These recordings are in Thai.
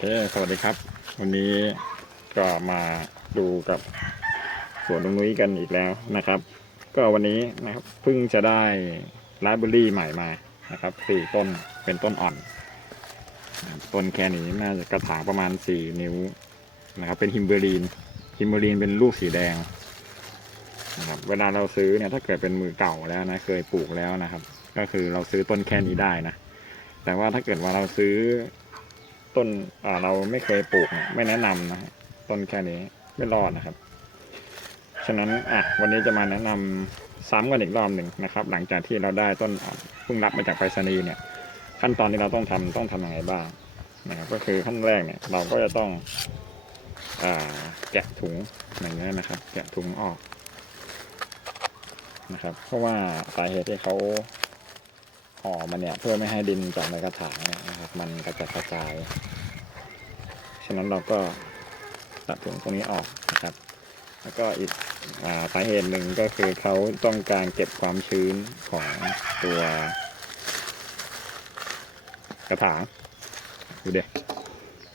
เค สวัสดีครับ วันนี้ก็มาดูกับสวนตรงนุ้ยกันอีกแล้วนะครับ ก็วันนี้นะครับเพิ่งจะได้ราสเบอร์รี่ใหม่มานะครับสี่ต้นเป็นต้นอ่อน ต้นแค่นี้น่าจะกระถางประมาณสี่นิ้วนะครับเป็นฮิมเบอรีนฮิมเบอรีนเป็นลูกสีแดงนะครับเวลาเราซื้อเนี่ยถ้าเกิดเป็นมือเก่าแล้วนะเคยปลูกแล้วนะครับ ก็คือเราซื้อต้นแค่นี้ได้นะแต่ว่าถ้าเกิดว่าเราซื้อ ต้นอ่าเราไม่เคยปลูกไม่แนะนำนะต้นแค่นี้ไม่รอดนะครับ ฉะนั้นอะวันนี้จะมาแนะนำซ้ำกันอีกรอบหนึ่งนะครับ หลังจากที่เราได้ต้นเพิ่งรับมาจากไปรษณีย์เนี่ย ขั้นตอนที่เราต้องทำต้องทำยังไงบ้างนะครับก็คือขั้นแรกเนี่ยเราก็จะต้องอ่าแกะถุงอย่างนี้ยนะครับ แกะถุงออกนะครับ เพราะว่าสาเหตุที่เขาห่อมันเนี่ย เพื่อไม่ให้ดินจากในกระถางเนี่ย นะครับ มันกระจัดกระจาย ฉะนั้นเราก็ตัดถุงตรงนี้ออกนะครับ แล้วก็อีกสาเหตุหนึ่งก็คือเขาต้องการเก็บความชื้นของตัวกระถางดูเด็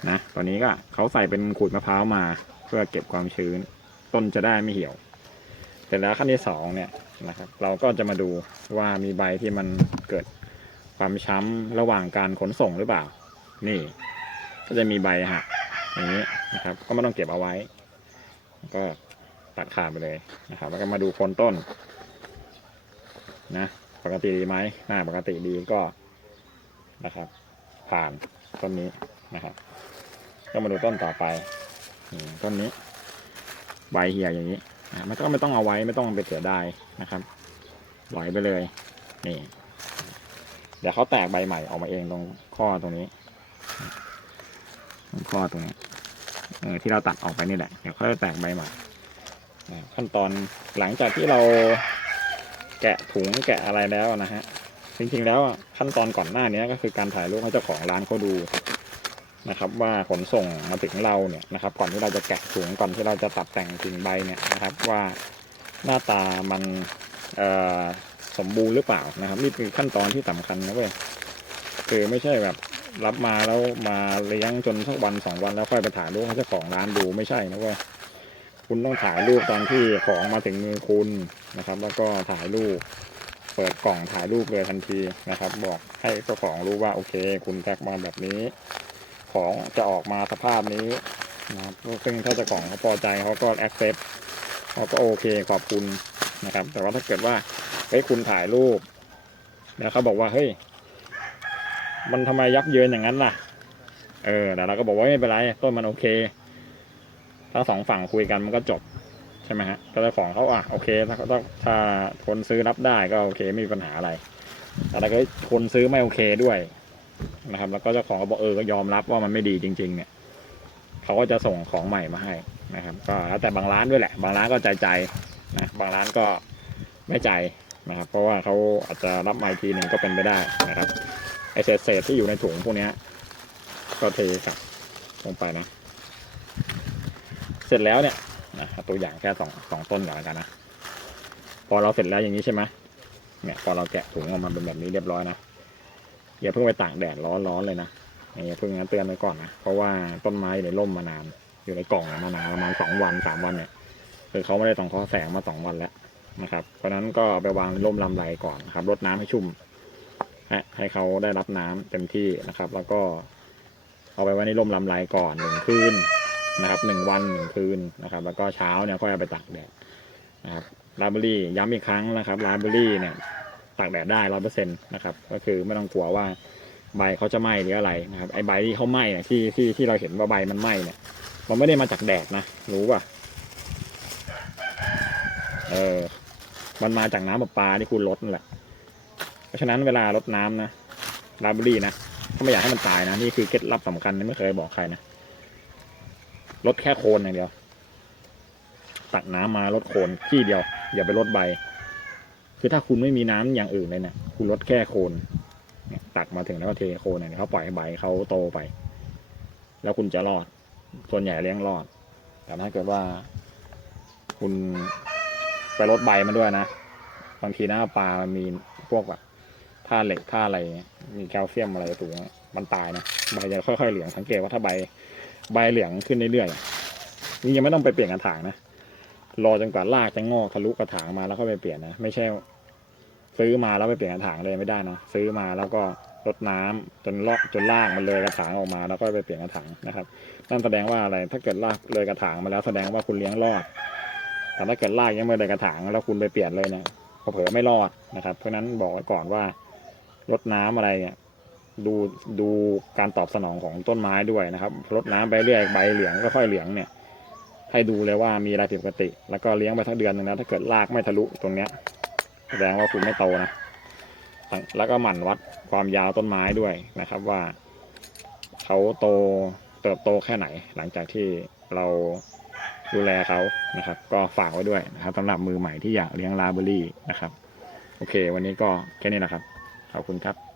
นะตอนนี้ก็เขาใส่เป็นขูดมะพร้าวมาเพื่อเก็บความชื้น ต้นจะได้ไม่เหี่ยว เสร็จแล้วขั้นที่สองเนี่ยนะครับ เราก็จะมาดูว่ามีใบที่มันเกิด ความช้ำระหว่างการขนส่งหรือเปล่า นี่ ก็จะมีใบหักอย่างนี้นะครับ ก็ไม่ต้องเก็บเอาไว้ ก็ตัดขาดไปเลยนะครับ แล้วก็มาดูโคนต้น นะปกติดีไหมหน้าปกติดีก็นะครับ ผ่านต้นนี้นะครับ ก็มาดูต้นต่อไปต้นนี้ ใบเหี่ยวอย่างนี้อะม่ต้องไม่ต้องเอาไว้ไม่ต้องไปเสียดายนะครับปล่อยไปเลยนี่ เดี๋ยวเขาแตกใบใหม่ออกมาเองตรงข้อตรงนี้ตรงข้อตรงนี้เออที่เราตัดออกไปนี่แหละเดี๋ยวเขาจะแตกใบใหม่ขั้นตอนหลังจากที่เราแกะถุงแกะอะไรแล้วนะฮะจริงๆแล้วขั้นตอนก่อนหน้านี้ก็คือการถ่ายรูปให้เจ้าของร้านเขาดูนะครับ ว่าขนส่งมาถึงเราเนี่ยนะครับ ก่อนที่เราจะแกะถุงก่อนที่เราจะตัดแต่งกิ่งใบเนี่ยนะครับ ว่าหน้าตามันเอ่อ มบูรณ์หรือเปล่านะครับ นี่คือขั้นตอนที่สำคัญนะเว้ยคือไม่ใช่แบบรับมาแล้วมาเลี้ยงจนสักวันสองวันแล้วค่อยไปถ่ายรูปให้เจ้าของร้านดูไม่ใช่นะเว้ยคุณต้องถ่ายรูปตอนที่ของมาถึงมือคุณนะครับ แล้วก็ถ่ายรูปเปิดกล่องถ่ายรูปเลยทันทีนะครับ บอกให้เจ้าของรู้ว่าโอเค คุณแพ็คมาแบบนี้ ของจะออกมาสภาพนี้นะครับซึ่งถ้าเจ้าของเขาพอใจเขาก็ accept เขาก็โอเคขอบคุณนะครับ แต่ว่าถ้าเกิดว่า เฮ้ยคุณถ่ายรูปแล้วเขาบอกว่าเฮ้ยมันทำไมยับเยินอย่างนั้นล่ะ เออแต่เราก็บอกว่าไม่เป็นไรต้นมันโอเคทั้งสองฝั่งคุยกันมันก็จบใช่ไหมฮะก็เจ้าของเขาอะโอเค ถ้าถ้าถ้าคนซื้อรับได้ก็โอเคไม่มีปัญหาอะไร แต่ถ้าเกิดคนซื้อไม่โอเคด้วยนะครับ แล้วก็เจ้าของก็บอกเออก็ยอมรับว่ามันไม่ดีจริง ๆ เนี่ยเขาก็จะส่งของใหม่มาให้นะครับ ก็แล้วแต่บางร้านด้วยแหละ บางร้านก็ใจใจนะบางร้านก็ไม่ใจ นะครับ เพราะว่าเขาอาจจะรับมาอีกทีหนึ่งก็เป็นไปได้นะครับไอเศษเศษที่อยู่ในถุงพวกนี้ก็เทกลับลงไปนะ เสร็จแล้วเนี่ยนะตัวอย่างแค่สองสองต้นก่อนแล้วกันนะพอเราเสร็จแล้วอย่างนี้ใช่ไหมเนี่ยพอเราแกะถุงออกมาเป็นแบบนี้เรียบร้อยนะอย่าเพิ่งไปตากแดดร้อนๆเลยนะอย่าเพิ่งนะเตือนไว้ก่อนนะเพราะว่าต้นไม้ในร่มมานานอยู่ในกล่องมานานประมาณสองวันสามวันเนี่ยคือเขาไม่ได้ต้องขอแสงมาสองวันแล้ว นะครับ เพราะนั้นก็เอาไปวางในร่มลำไรก่อนนะครับรดน้ำให้ชุ่ม ให้เขาได้รับน้ำเต็มที่นะครับ แล้วก็เอาไปไว้ในร่มลำไรก่อนหนึ่งคืนนะครับหนึ่งวันหนึ่งคืนนะครับ แล้วก็เช้าเนี่ยค่อยเอาไปตากแดดนะครับลาเบอรี่ย้ำอีกครั้งนะครับลาเบอรี่เนี่ยตากแดดได้ร้อยเปอร์เซ็นต์นะครับ ก็คือไม่ต้องกลัวว่าใบเขาจะไหม้หรืออะไรนะครับไอใบที่เขาไหม้เนี่ยที่ที่ที่เราเห็นว่าใบมันไหม้เนี่ยมันไม่ได้มาจากแดดนะ รู้ป่ะเออ มันมาจากน้ำประปาที่คุณลดนั่นแหละ เพราะฉะนั้นเวลาลดน้ำนะลาเบรีนะถ้าไม่อยากให้มันตายนะนี่คือเคล็ดลับสำคัญไม่เคยบอกใครนะลดแค่โคนอย่างเดียว ตักน้ำมาลดโคนที่เดียว อย่าไปลดใบ คือถ้าคุณไม่มีน้ำอย่างอื่นเลยเนี่ยคุณลดแค่โคนเนี่ยตักมาถึงแล้วก็เทโคนเนี่ยเขาปล่อยให้ใบเขาโตไป แล้วคุณจะรอด ส่วนใหญ่เลี้ยงรอด แต่ถ้าเกิดว่า คุณ ไปลดใบมันด้วยนะ บางทีหน้าปลามันมีพวกแบบท่าเหล็กท่าอะไร มีแคลเซียมอะไรสูงอะมันตายนะใบจะค่อยๆเหลืองสังเกตว่าถ้าใบใบเหลืองขึ้นเรื่อยๆนี่ยังไม่ต้องไปเปลี่ยนกระถางนะรอจนกว่ารากจะงอกทะลุกระถางมาแล้วก็ไปเปลี่ยนนะไม่ใช่ ซื้อมาแล้วไปเปลี่ยนกระถางเลยไม่ได้นะซื้อมาแล้วก็รดน้ำจนลอกจนรากมันเลยกระถางออกมา แล้วก็ไปเปลี่ยนกระถางนะครับนั่นแสดงว่าอะไรถ้าเกิดรากเลยกระถางมาแล้วแสดงว่าคุณเลี้ยงรอด แต่ถ้าเกิดรากยังไม่เลยกระถางแล้วคุณไปเปลี่ยนเลยเนี่ยเผลอไม่รอดนะครับ เพราะนั้นบอกไว้ก่อนว่ารดน้ำอะไรเนี่ยดูดูการตอบสนองของต้นไม้ด้วยนะครับรดน้ำไปเรื่อยใบเหลืองก็ค่อยเหลืองเนี่ย ให้ดูเลยว่ามีอะไรผิดปกติ แล้วก็เลี้ยงไปสักเดือนหนึ่งนะถ้าเกิดรากไม่ทะลุตรงเนี้ยแสดงว่าคุณไม่โตนะแล้วก็หมั่นวัดความยาวต้นไม้ด้วยนะครับว่าเขาโตเติบโตแค่ไหน หลังจากที่เรา ดูแลเขานะครับ ก็ฝากไว้ด้วยนะครับสำหรับมือใหม่ที่อยากเลี้ยงลาเบอรี่นะครับ โอเค วันนี้ก็แค่นี้นะครับ ขอบคุณครับ